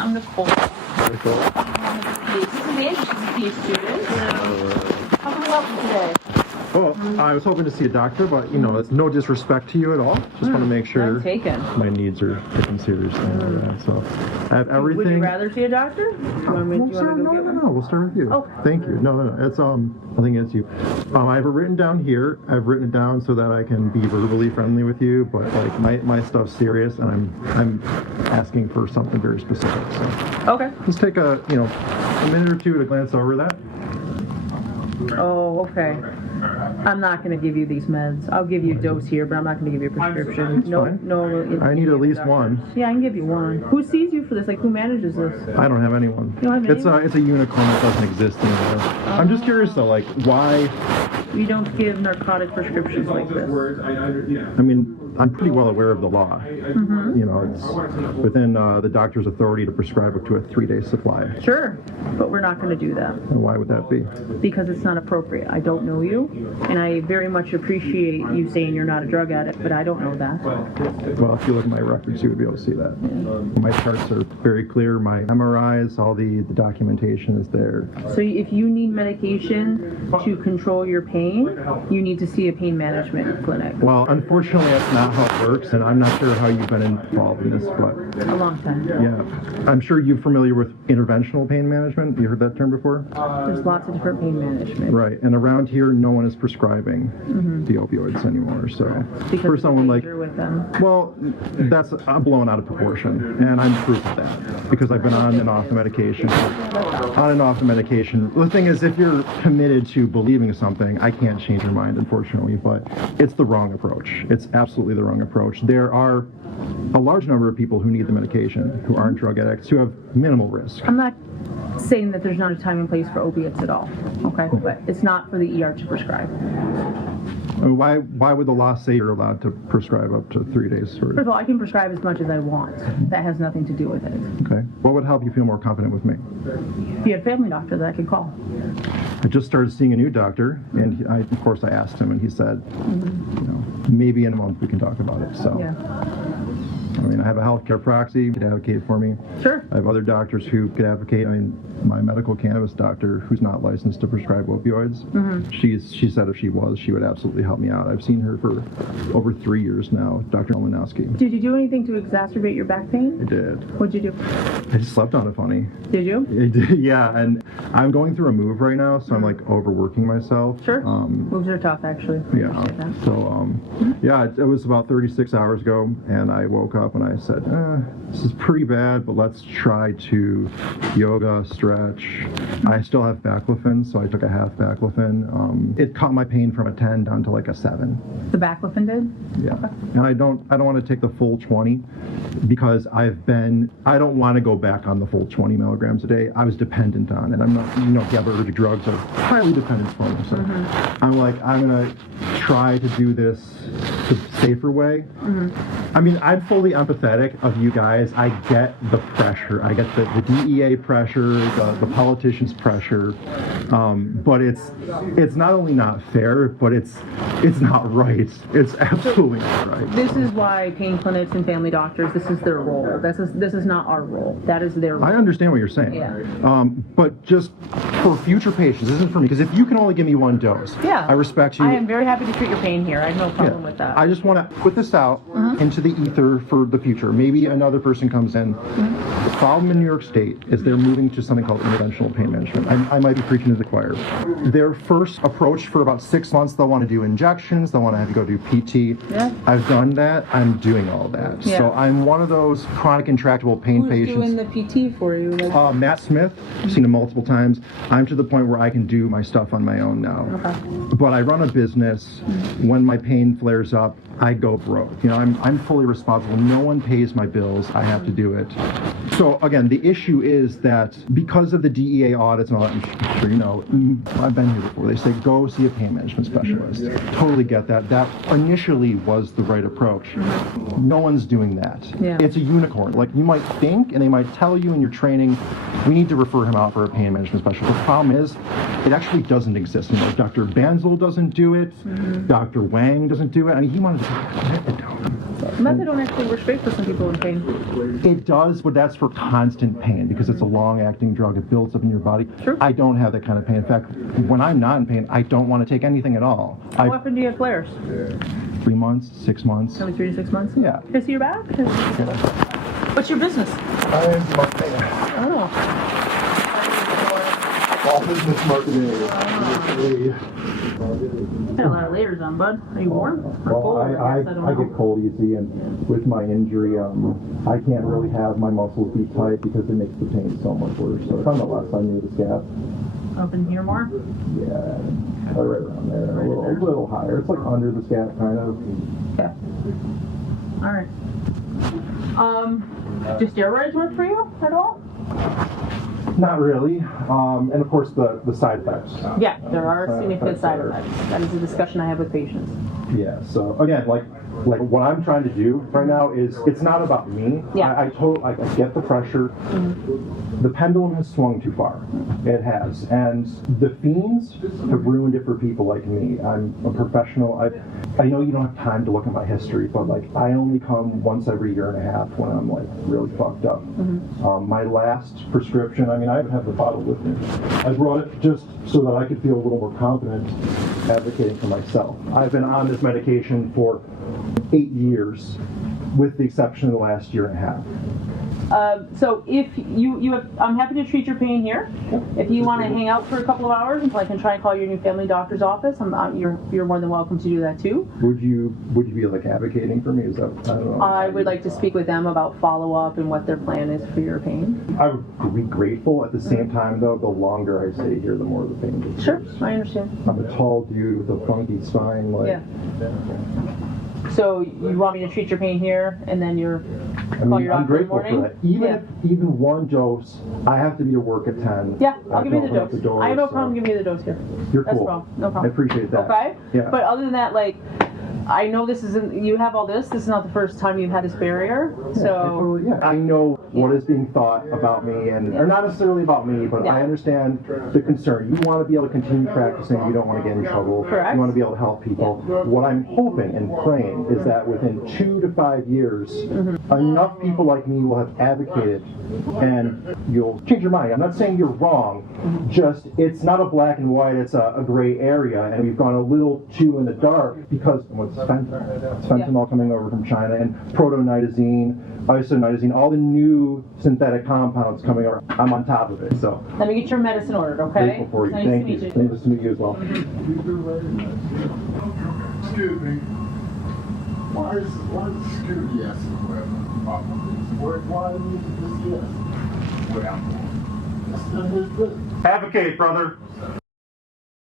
I'm Nicole. Nicole. This is Mandy. She's a PhD student. How can we help you today? Well, I was hoping to see a doctor, but it's no disrespect to you at all. Just want to make sure I'm taken. my needs are taken seriously. So I have everything. Would you rather see a doctor? No, we'll start with you. Okay. Thank you. No. It's nothing against you. I have it written down here. I've written it down so that I can be verbally friendly with you, but like my stuff's serious, and I'm asking for something very specific. So Okay. just take a minute or two to glance over that. Oh, okay. I'm not going to give you these meds. I'll give you a dose here, but I'm not going to give you a prescription. No. I need at least one. Yeah, I can give you one. Who sees you for this? Like, who manages this? I don't have anyone. You don't have anyone? It's a unicorn that doesn't exist anymore. I'm just curious though, like why? We don't give narcotic prescriptions like this. I mean, I'm pretty well aware of the law. Mm-hmm. It's within the doctor's authority to prescribe up to a 3-day supply. Sure, but we're not going to do that. And why would that be? Because it's not appropriate. I don't know you, and I very much appreciate you saying you're not a drug addict, but I don't know that. Well, if you look at my records, you would be able to see that. Yeah. My charts are very clear. My MRIs, all the documentation is there. So if you need medication to control your pain, you need to see a pain management clinic. Well, unfortunately, that's not how it works, and I'm not sure how you've been involved in this, but... A long time. Yeah. I'm sure you're familiar with interventional pain management. You heard that term before? There's lots of different pain management. Right, and around here, no one is prescribing the opioids anymore, so... Because for someone like... with them. Well, I'm blown out of proportion, and I'm proof of that, because I've been on and off the medication. On and off the medication. The thing is, if you're committed to believing something, I can't change your mind, unfortunately, but it's the wrong approach. It's absolutely the wrong approach. There are a large number of people who need the medication, who aren't drug addicts, who have minimal risk. I'm not saying that there's not a time and place for opiates at all, okay? But it's not for the ER to prescribe. I mean, why would the law say you're allowed to prescribe up to 3 days? First of all, I can prescribe as much as I want. That has nothing to do with it. Okay. What would help you feel more confident with me? If you had a family doctor that I could call. I just started seeing a new doctor, and of course I asked him, and he said, maybe in a month we can talk about it. So. Yeah. I mean, I have a healthcare proxy who could advocate for me. Sure. I have other doctors who could advocate. I mean, my medical cannabis doctor, who's not licensed to prescribe opioids, she said if she was, she would absolutely help me out. I've seen her for over 3 years now, Dr. Malinowski. Did you do anything to exacerbate your back pain? I did. What'd you do? I just slept on it funny. Did you? I did, yeah, and I'm going through a move right now, so I'm like overworking myself. Sure. Moves are tough, actually. Yeah. So, yeah, it was about 36 hours ago, and I woke up and I said, this is pretty bad, but let's try to yoga, stretch. I still have baclofen, so I took a half baclofen. It cut my pain from a 10 down to like a 7. The baclofen did? Yeah. Okay. And I don't want to take the full 20 because I don't want to go back on the full 20 milligrams a day. I was dependent on it. I'm not, if you have allergic drugs, are highly dependent for me. So I'm like, I'm going to try to do this the safer way. I mean, I'm fully empathetic of you guys. I get the pressure. I get the DEA pressure, the politicians' pressure. But it's not only not fair, but it's not right. It's absolutely not right. This is why pain clinics and family doctors, this is their role. This is not our role. That is their role. I understand what you're saying. Yeah. But just for future patients, this isn't for me. Because if you can only give me one dose, yeah, I respect you. I am very happy to treat your pain here. I have no problem with that. I just want to put this out into the ether for the future. Maybe another person comes in. The problem in New York State is they're moving to something called interventional pain management. I might be preaching to the choir. Their first approach for about 6 months, they'll want to do injections. They'll want to have you go do PT. Yeah. I've done that. I'm doing all that. Yeah. So I'm one of those chronic intractable pain patients. Who's doing the PT for you? Matt Smith. I've seen him multiple times. I'm to the point where I can do my stuff on my own now. Okay. But I run a business. When my pain flares up, I go broke. I'm fully responsible. No one pays my bills. I have to do it. So again, the issue is that because of the DEA audits and all that, I'm sure you know, I've been here before. They say go see a pain management specialist. Totally get that. That initially was the right approach. No one's doing that. Yeah. It's a unicorn. Like you might think, and they might tell you in your training, we need to refer him out for a pain management specialist. The problem is, it actually doesn't exist anymore. Dr. Banzel doesn't do it. Dr. Wang doesn't do it. I mean, he wanted to take methadone. Methadone actually works great for some people in pain. It does, but that's for constant pain because it's a long-acting drug. It builds up in your body. Sure. I don't have that kind of pain. In fact, when I'm not in pain, I don't want to take anything at all. How often do you have flares? 3 months, 6 months. Every 3 to 6 months? Yeah. Can I see your back? What's your business? Oh. All business marketing. Got a lot of layers on, bud. Are you warm or Well, cold? I don't know. get cold easy, and with my injury, I can't really have my muscles be tight because it makes the pain so much worse. So it's on the left side near the scap. Up in here more? Yeah, right around there, Right a little higher. It's like under the scap, kind of. Yeah. All right. Do steroids work for you at all? Not really, and of course the side effects. Yeah, there are significant side effects. That is a discussion I have with patients. Yeah. So again, like what I'm trying to do right now is it's not about me. Yeah. I get the pressure. Mm-hmm. The pendulum has swung too far. It has, and the fiends have ruined it for people like me. I'm a professional. I know you don't have time to look at my history, but like I only come once every year and a half when I'm like really fucked up. Mm-hmm. My last prescription, I mean, I even have the bottle with me. I brought it just so that I could feel a little more confident advocating for myself. I've been on this medication for 8 years, with the exception of the last year and a half. So if you have, I'm happy to treat your pain here. If you want to hang out for a couple of hours until I can try and call your new family doctor's office, you're more than welcome to do that too. Would you be like advocating for me? Is that, I don't know. I would like to speak with them about follow-up and what their plan is for your pain. I would be grateful. At the same time, though, the longer I stay here, the more the pain gets Sure, worse. I understand. I'm a tall dude with a funky spine. Like, Yeah. So you want me to treat your pain here, and then call your I'm doctor in the grateful for morning? that. Even one dose, I have to be to work at 10. Yeah, I'll give you the open up dose. door, I have no so- problem giving you the dose here. You're That's cool. no problem. No problem. I appreciate that. Okay? Yeah. But other than that, like, I know this isn't, you have all this. This is not the first time you've had this barrier. So, Yeah, I know what is being thought about me, or not necessarily about me, but Yeah. I understand the concern. You want to be able to continue practicing. You don't want to get in trouble. Correct. You want to be able to help people. What I'm hoping and praying is that within 2 to 5 years, enough people like me will have advocated, and you'll change your mind. I'm not saying you're wrong. Just it's not a black and white. It's a gray area, and we've gone a little too in the dark because what's fentanyl coming over from China and protonitazine, isonitazine, all the new synthetic compounds coming over. I'm on top of it, so let me get your medicine ordered, okay? grateful for you. Nice Thank to you. meet you. Nice to meet you as well. Excuse me. Why is excuse yes why is this yes? Well, it's none of his business. Advocate, brother.